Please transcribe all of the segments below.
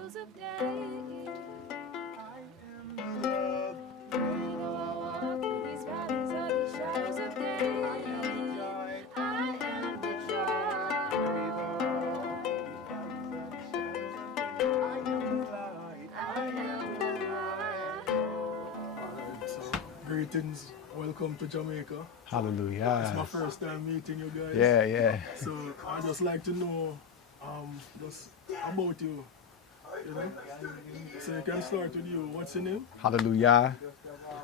shadows of day. You know I walk through these valleys of the shadows of day. I am the joy. I am the light. So, greetings, welcome to Jamaica. Hallelujah. It's my first time meeting you guys. Yeah. So I just like to know just about you, you know. So you can start with you. What's your name? Hallelujah.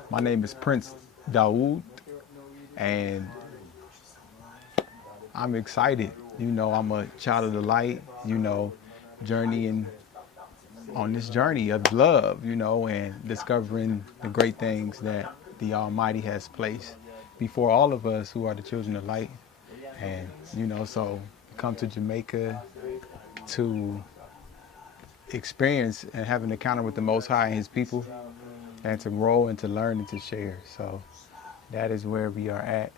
My name is Prince Daud, and I'm excited. You know, I'm a child of the light, you know, journeying on this journey of love, you know, and discovering the great things that the Almighty has placed before all of us who are the children of light. And, you know, so come to Jamaica to experience and have an encounter with the Most High and His people, and to grow and to learn and to share. So that is where we are at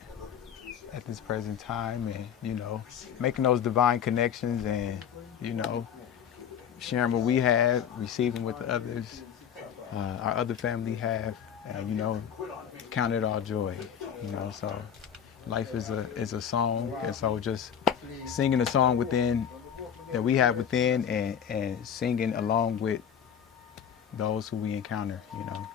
this present time, and, you know, making those divine connections and, you know, sharing what we have, receiving what the others, our other family have, and, you know, count it all joy, you know. So life is a song, and so just singing a song within that we have within, and singing along with those who we encounter, you know.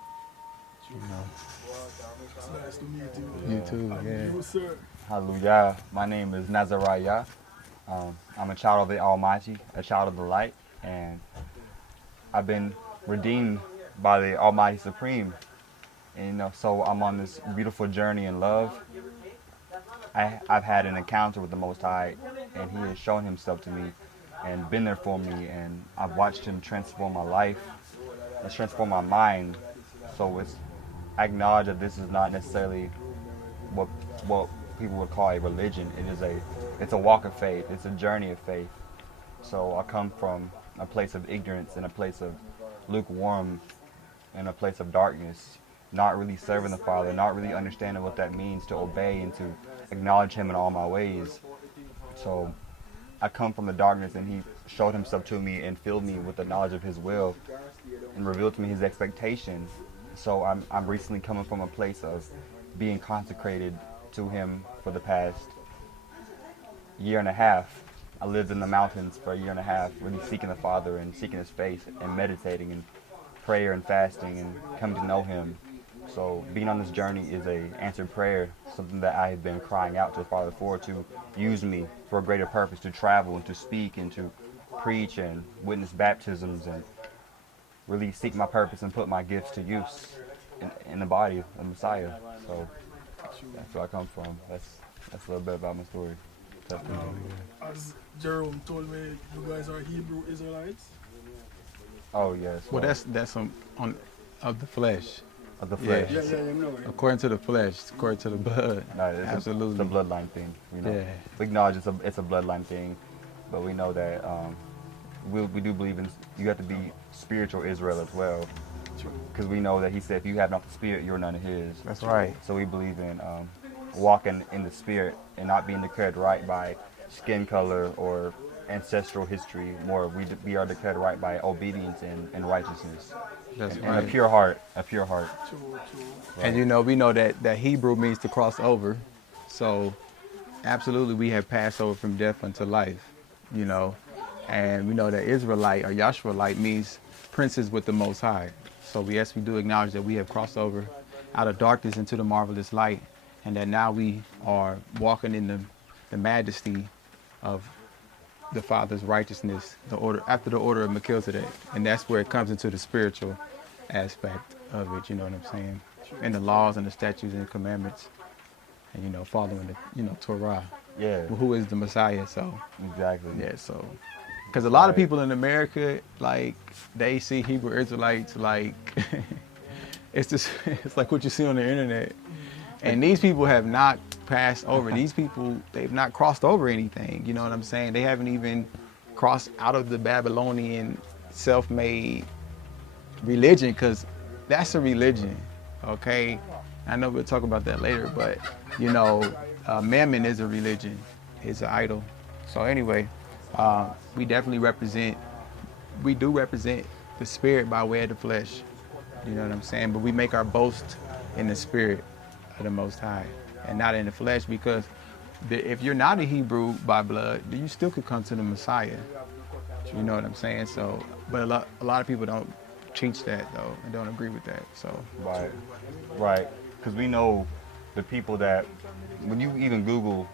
It's nice to meet you. You too, yeah. You, sir. Hallelujah. My name is NazariYah. I'm a child of the Almighty, a child of the light, and I've been redeemed by the Almighty Supreme. And, you know, so I'm on this beautiful journey in love. I've had an encounter with the Most High, and He has shown Himself to me and been there for me, and I've watched Him transform my life and transform my mind. So I acknowledge that this is not necessarily what people would call a religion. It's a walk of faith. It's a journey of faith. So I come from a place of ignorance and a place of lukewarm and a place of darkness, not really serving the Father, not really understanding what that means to obey and to acknowledge Him in all my ways. So I come from the darkness, and He showed Himself to me and filled me with the knowledge of His will and revealed to me His expectations. So I'm recently coming from a place of being consecrated to Him for the past year and a half. I lived in the mountains for a year and a half, really seeking the Father and seeking His face and meditating and prayer and fasting and coming to know Him. So being on this journey is a answered prayer, something that I have been crying out to the Father for, to use me for a greater purpose, to travel and to speak and to preach and witness baptisms and really seek my purpose and put my gifts to use in the body of the Messiah. So that's where I come from. That's a little bit about my story. As Jerome told me, you guys are Hebrew Israelites. Oh yes. Well, that's on of the flesh. Of the flesh. Yeah. According to the flesh, according to the blood. No, Absolutely. It's a bloodline thing. You know, Yeah. we acknowledge it's a bloodline thing, but we know that we do believe in you have to be spiritual Israel as well, because we know that He said if you have not the Spirit, you're none of His. That's right. So we believe in walking in the Spirit and not being declared right by skin color or ancestral history. More, we are declared right by obedience and righteousness. That's And right. a pure heart. True. And you know, we know that Hebrew means to cross over. So absolutely we have passed over from death unto life, you know. And we know that Israelite or Yahshua means princes with the Most High. So we do acknowledge that we have crossed over out of darkness into the marvelous light, and that now we are walking in the majesty of the Father's righteousness, after the order of Melchizedek. And that's where it comes into the spiritual aspect of it, you know what I'm saying? And the laws and the statutes and the commandments, and, you know, following the, you know, Torah. Yeah. Who is the Messiah, so. Exactly. Yeah, so. Because a lot of people in America, like, they see Hebrew Israelites like, it's like what you see on the internet. And these people have not passed over. These people, they've not crossed over anything. You know what I'm saying? They haven't even crossed out of the Babylonian self-made religion, because that's a religion, okay? I know we'll talk about that later, but, you know, Mammon is a religion. It's an idol. So anyway, we definitely represent we do represent the spirit by way of the flesh. You know what I'm saying? But we make our boast in the spirit of the Most High and not in the flesh, because if you're not a Hebrew by blood, then you still could come to the Messiah. You know what I'm saying? So, but a lot of people don't teach that though, and don't agree with that. So, Right, right. Because we know the people that, when you even Google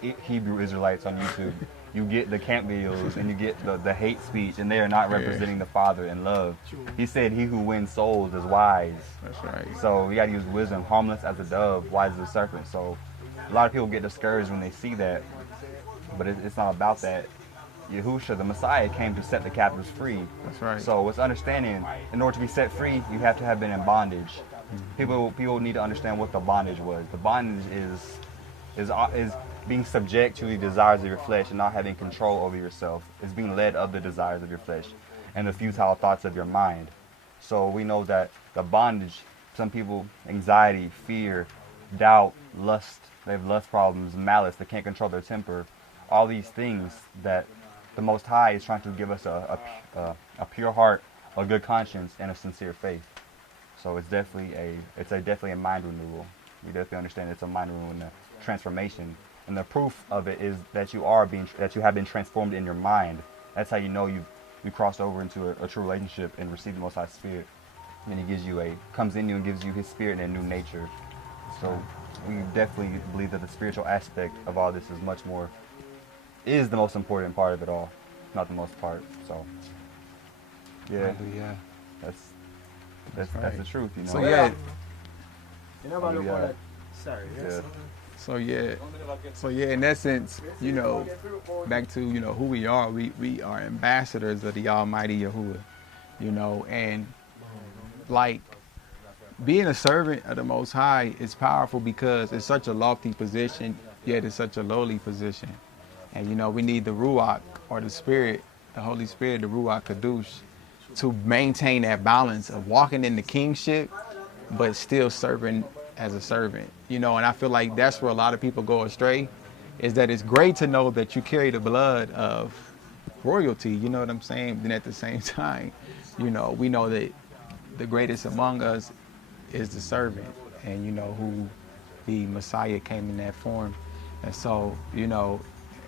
Hebrew Israelites on YouTube, you get the camp videos and you get the hate speech, and they are not representing the Father in love. He said, "He who wins souls is wise." that's right. So we got to use wisdom, harmless as a dove, wise as a serpent. So a lot of people get discouraged when they see that, but it's not about that. Yahusha, the Messiah, came to set the captives free. That's right. So it's understanding, in order to be set free, you have to have been in bondage. People need to understand what the bondage was. The bondage is being subject to the desires of your flesh and not having control over yourself. It's being led of the desires of your flesh and the futile thoughts of your mind. So we know that the bondage, some people, anxiety, fear, doubt, lust, they have lust problems, malice, they can't control their temper, all these things that the Most High is trying to give us a pure heart, a good conscience, and a sincere faith. So it's definitely a mind renewal. We definitely understand it's a mind renewal and a transformation. And the proof of it is that you have been transformed in your mind. That's how you know you crossed over into a true relationship and received the Most High Spirit. And He comes in you and gives you His Spirit and a new nature. So we definitely believe that the spiritual aspect of all this is the most important part of it all, not the most part. So yeah, that's right. the truth, you know. So yeah, You never look Yeah. like, sorry. Yeah. so yeah. In essence, you know, back to who we are. We are ambassadors of the Almighty Yahuwah. You know, and like being a servant of the Most High is powerful because it's such a lofty position, yet it's such a lowly position. And we need the Ruach, or the Spirit, the Holy Spirit, the Ruach Kadosh, to maintain that balance of walking in the kingship, but still serving as a servant. And I feel like that's where a lot of people go astray, is that it's great to know that you carry the blood of royalty, you know what I'm saying? Then at the same time, we know that the greatest among us is the servant, and who the Messiah came in that form. And so,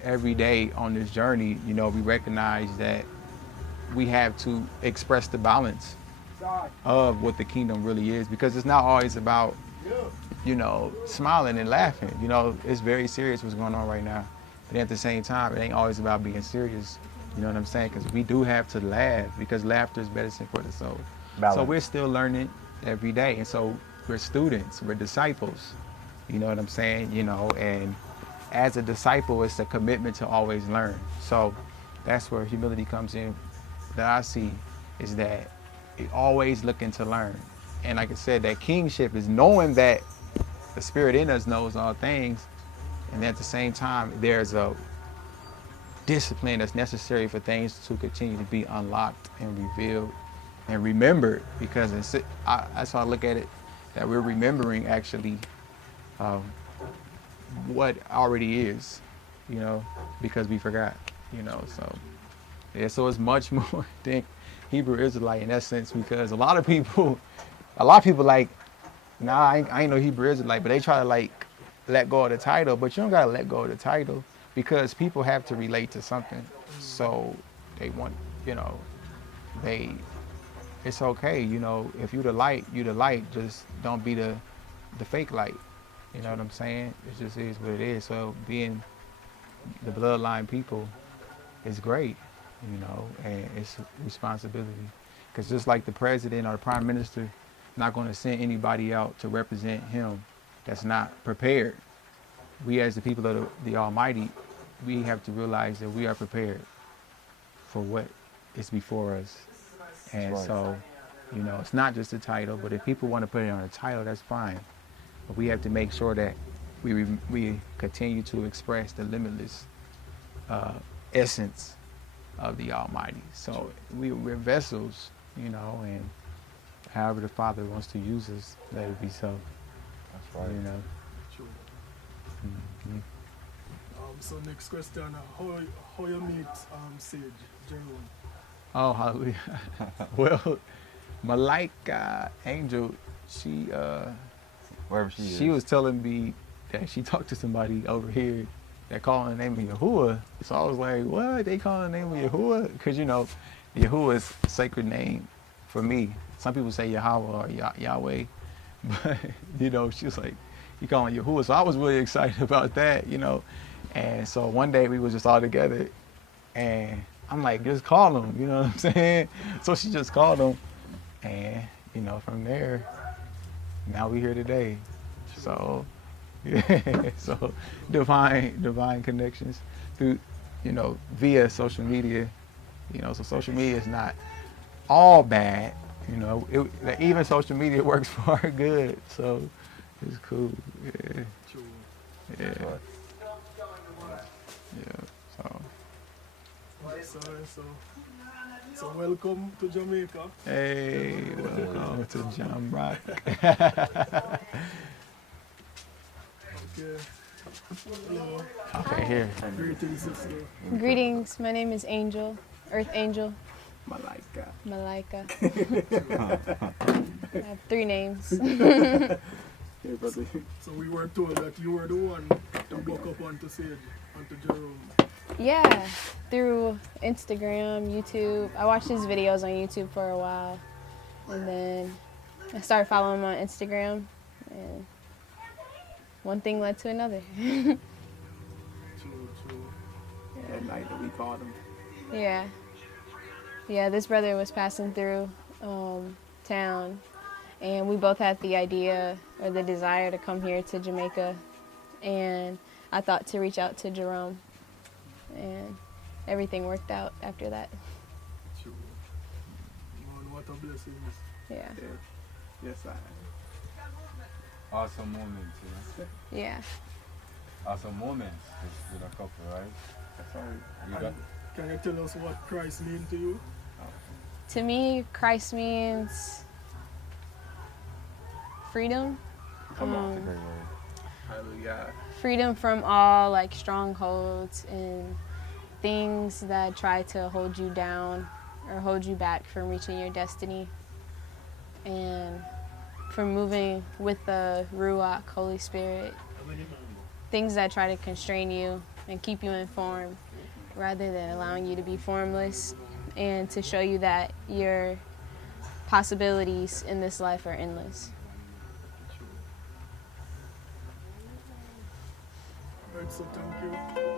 every day on this journey, we recognize that we have to express the balance of what the kingdom really is, because it's not always about, smiling and laughing. It's very serious what's going on right now. But at the same time, it ain't always about being serious. You know what I'm saying? Because we do have to laugh, because laughter is medicine for the soul. Balance. So we're still learning every day. And so we're students, we're disciples. You know what I'm saying? And as a disciple, it's a commitment to always learn. So that's where humility comes in, that I see, is that you're always looking to learn. And like I said, that kingship is knowing that the Spirit in us knows all things, and at the same time, there's a discipline that's necessary for things to continue to be unlocked and revealed and remembered, because that's how I look at it, that we're remembering actually what already is, because we forgot, so yeah, so it's much more than Hebrew Israelite in that sense, because a lot of people like, nah, I ain't no Hebrew Israelite, but they try to let go of the title, but you don't gotta let go of the title, because people have to relate to something, so they want, it's okay, if you the light, just don't be the fake light. You know what I'm saying? It just is what it is. So being the bloodline people is great, and it's responsibility. Because just like the president or the prime minister not going to send anybody out to represent him that's not prepared. We as the people of the Almighty, we have to realize that we are prepared for what is before us. And right. so, it's not just a title, but if people want to put it on a title, that's fine. But we have to make sure that we continue to express the limitless essence of the Almighty. So we're vessels, and however the Father wants to use us, let it be so. That's right. True. Mhm. So next question, how you meet Sage, Jerome? Oh, hallelujah. Well, Malaika Angel, she Wherever she is. she was telling me that she talked to somebody over here that called the name of Yahuwah. So I was like, what? They calling the name of Yahuwah? Because, Yahuwah is a sacred name for me. Some people say Yahweh or Yahweh. But, she was like, you calling Yahuwah. So I was really excited about that, And so one day we was just all together. And I'm like, just call him, you know what I'm saying? So she just called him. And, from there, now we here today. So, yeah, so divine connections through, via social media. So social media is not all bad. Even social media works for our good. So it's cool. Yeah. True. Yeah. But Yeah. So, So welcome to Jamaica. hey, welcome to Jamrock. Okay. Hello. Okay, here. Greetings, sister. Greetings. My name is Angel, Earth Angel, Malaika. Malaika. I have 3 names. So we were told that you were the one to walk up onto stage, onto Jerome. Yeah, through Instagram, YouTube. I watched his videos on YouTube for a while, and then I started following him on Instagram, and one thing led to another. True. That night that we called him. Yeah, this brother was passing through town, and we both had the idea or the desire to come here to Jamaica, and I thought to reach out to Jerome, and everything worked out after that. True. Man, what a blessing. Yeah. Yes, I. awesome moments, Yeah. Awesome moments with a couple, right? That's all. You got Can you tell us what Christ means to you? To me, Christ means freedom. That's a great word. Hallelujah. Freedom from all like strongholds and things that try to hold you down or hold you back from reaching your destiny, and from moving with the Ruach, Holy Spirit, things that try to constrain you and keep you informed rather than allowing you to be formless, and to show you that your possibilities in this life are endless. Alright, so thank you.